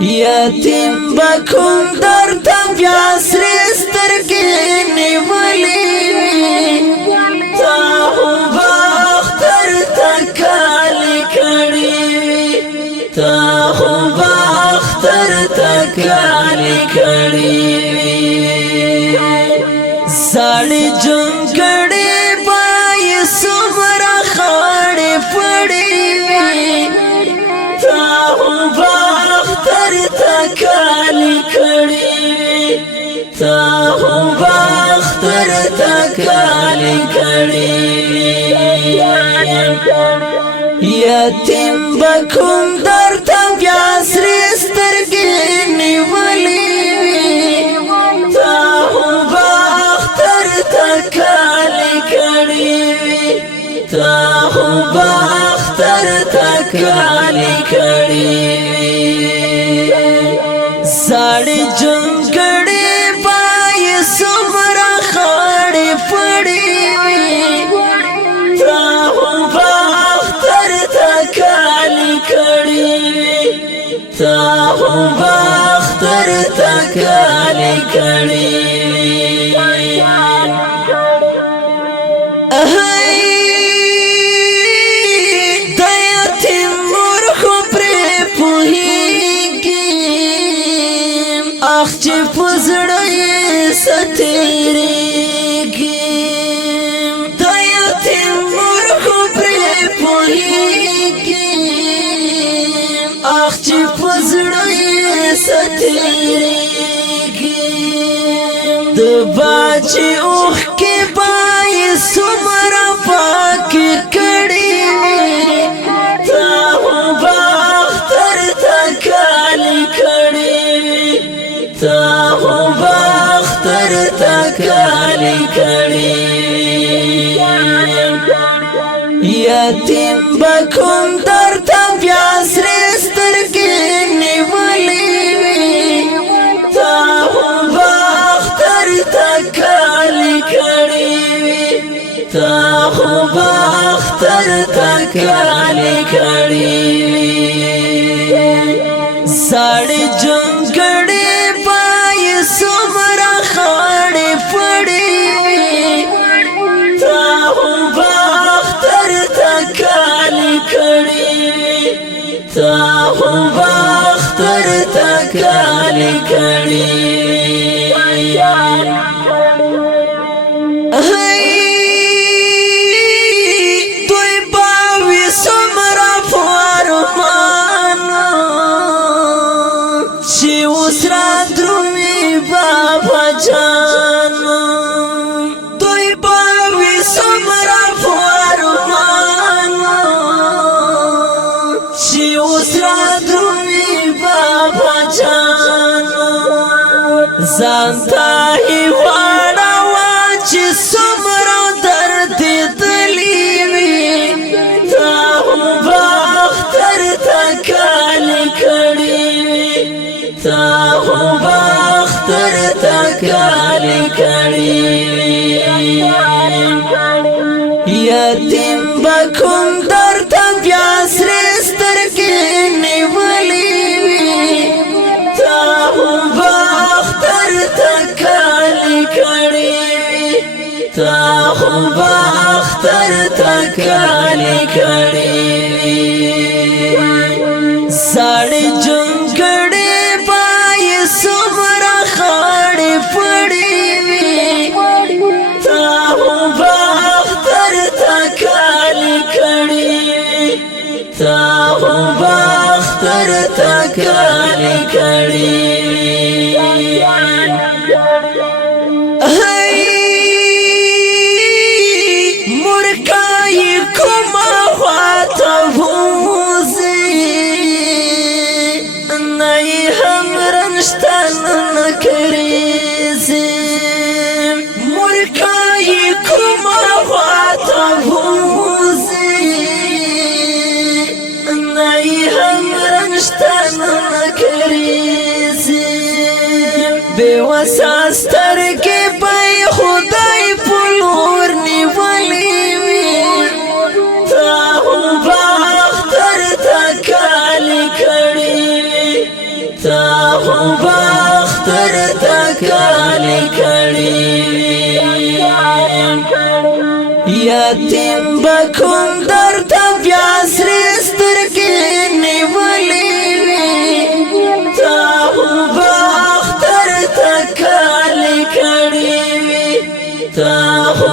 یتیم بکم در تبیا سرستر کے نیولی تا ہو باختر تکالی کھڑی تا ہو باختر تکالی کھڑی ساڑی جن کڑی بائی سمرا خاڑی پڑی تا ہو باختر تکالی کھڑی تا ہو باختر تکالی کھڑی یتیم بکم در تبیا سرستر کے نیولی تا ہو باختر تکالی کھڑی تا ہو باختر تکالی کھڑی ساڑی جنگڑی بائی سمرا خاڑی پڑی تا ہو باختر تکالی کھڑی تا ہو باختر تکالی کھڑی چی پزڑی ستیریگی دا یتیم مرخو پری پوہیگی آخ چی پزڑی ستیریگی دا باچی اوخ کی بائی سمرا پاکی کڑی تا ہو باختر تکالی کھڑی تا ہو باختر تکالی کھڑی یتیم بکم در تبیا سرستر کے نیولی تا ہو باختر تکالی کھڑی تا ہو باختر تکالی کھڑی ساڑی جنگڑی سمرا خاڑی پڑی تا ہو باختر تکالی کھڑی تا ہو باختر تکالی کھڑی توی باوی سمرا فارمانا چی اسرا درومی بابا جانا توی باوی سمرا فارمانا چی اسرا درومی بابا جانا زانتا ہی وارا واچی سمرا درد دلیوی تا ہو باختر تکالی کھڑی تا ہو باختر تکالی کھڑی یتیم بکم در تبیا سرستر کے نیولی تا ہو باختر تکالی کھڑی تا ہو باختر تکالی کھڑی ساڑی جنگڑی بائی سمرا خاڑی پڑی تا ہو باختر تکالی کھڑی تا ہو باختر تکالی کھڑی مرکائی کما خواتا بھوزی نئی ہم رنشتن نکریزی مرکائی کما خواتا بھوزی نئی ہم رنشتن نکریزی بے وساستر کے پای خدای پلور نیولی تا خو باختر تکالی کړي یتیم بکم در تبیا سرستر کی نیولی تا خو باختر تکالی کړي تا خو